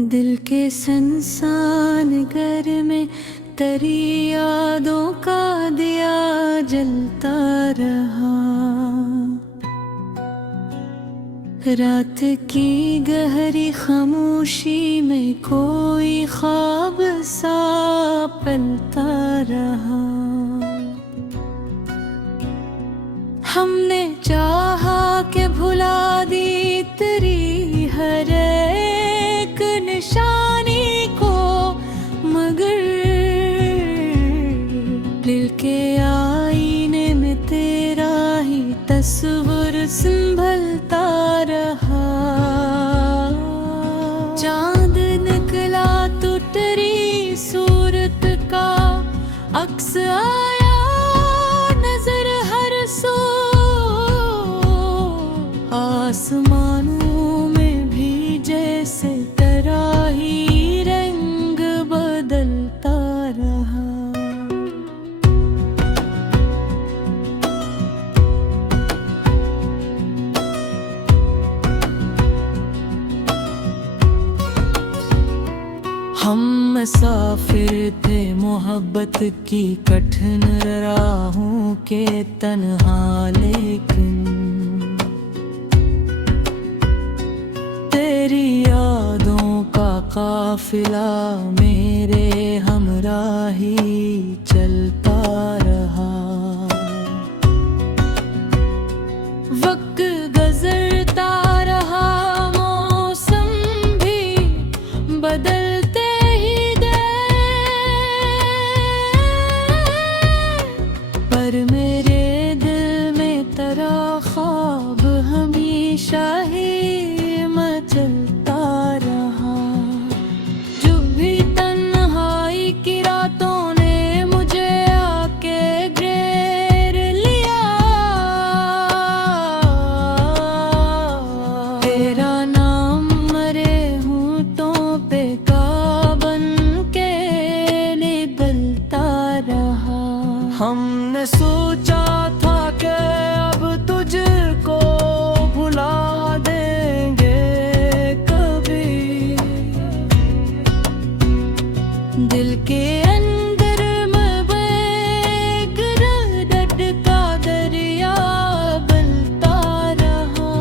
दिल के संसान घर में तेरी यादों का दिया जलता रहा। रात की गहरी खामोशी में कोई ख्वाब सा पलता रहा। हमने चाहा कि भुला दी तेरी हर एक निशानी को, मगर दिल के आईने में तेरा ही तस्वीर संभलता रहा। चांद निकला तो तेरी सूरत का अक्स आया नजर हर सो। आसमानों में भी जैसे तेरा ही रंग बदलता रहा। हम मुसाफिर थे मोहब्बत की कठिन राहों के तन्हा, लेकिन तेरी यादों का काफिला मेरे हमरा ही चलता रहा। वक्त गुजरता रहा, मौसम भी बदलते ही गए, पर मेरे दिल में तेरा ख्वाब हमेशा ही चलता रहा। जो भी तन्हाई की रातों ने मुझे आके घेर लिया, तेरा नाम मरे होठों पे का बन के निकलता रहा। हमने सोचा था कि अब तुझको भुला देंगे, दिल के अंदर में बेगरद का दरिया बनता रहा।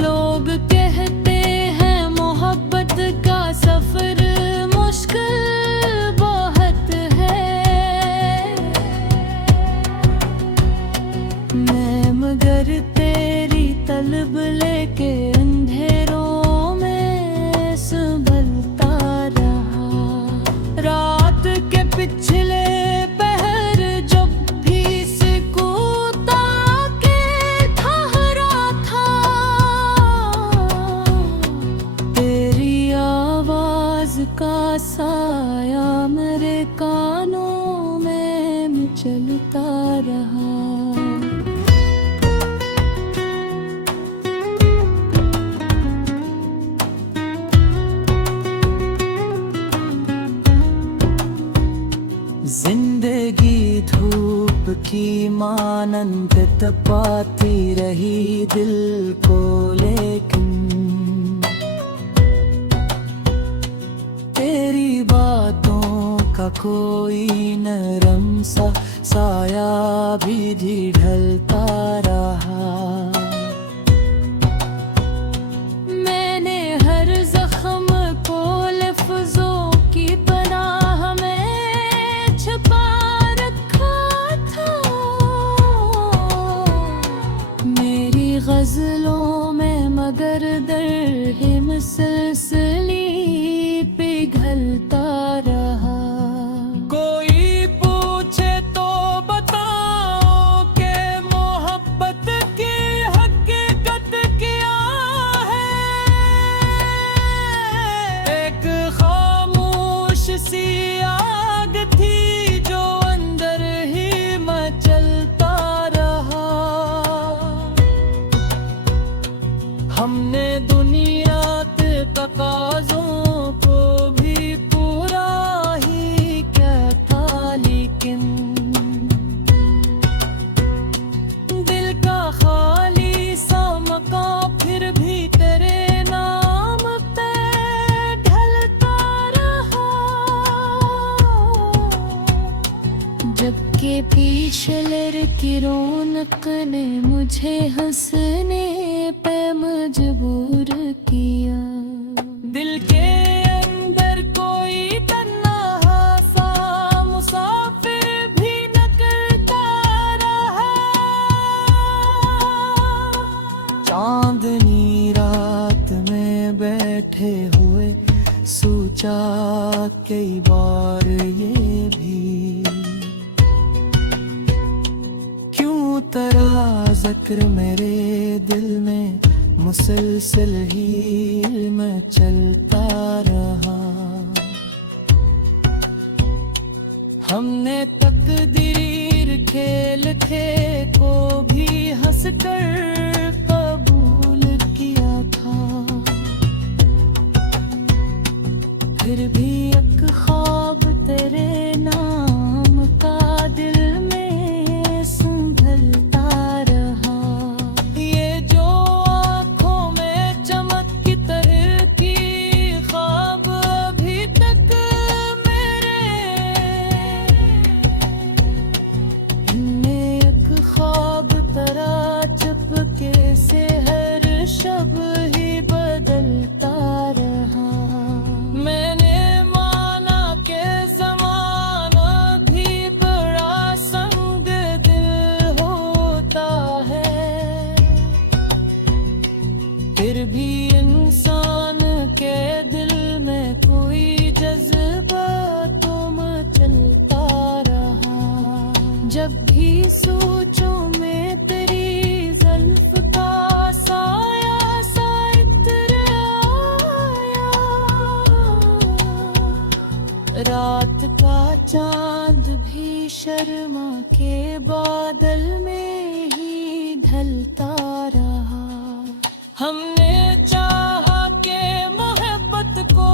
लोग कहते हैं मोहब्बत का सफर मुश्किल बहुत है, मैं मगर तेरी तलब लेके अंधेरों पिछले पहर जब भी सिकुता के ठहरा था, तेरी आवाज का साया मेरे कानों में चलता रहा। जिंदगी धूप की मानंद तपाती रही दिल को, लेकिन तेरी बातों का कोई नरम सा साया भी ढलता रहा। मैंने हर जख्म को लफ्जों की पनाह में छुपा रखा था। मेरी गजलों में मगर दर्द मुसलसली पिघलता रहा। कोई पूछे तो बताओ कि मोहब्बत की के पीछे लड़की रौनक ने मुझे हंसने पे मजबूर किया। दिल के अंदर कोई तन्हा सा मुसाफिर भी न करता रहा। चांदनी रात में बैठे हुए सोचा कई बार ये भी, क्यों तेरा जिक्र मेरे दिल में मुसलसल ही में चलता रहा। हमने तकदीर खेल थे को भी हंसकर कबूल किया था। फिर भी एक ख्वाब तेरे नाम का दिल में संभलता रहा। ये जो आँखों में चमक की तरह की ख्वाब अभी तक मेरे, इनमें एक ख्वाब तरह चुपके से हर शब ही बदलता रहा। मैंने माना के ज़माना भी बड़ा संग दिल होता है, फिर भी इंसान के दिल में कोई जज्बा तो मचलता रहा। जब भी सोचों में तेरी ज़ुल्फ़ का साया सा इत्र आया, रात का चांद भी शर्मा के बादल में ही ढलता रहा। हमने चाहा के मोहब्बत को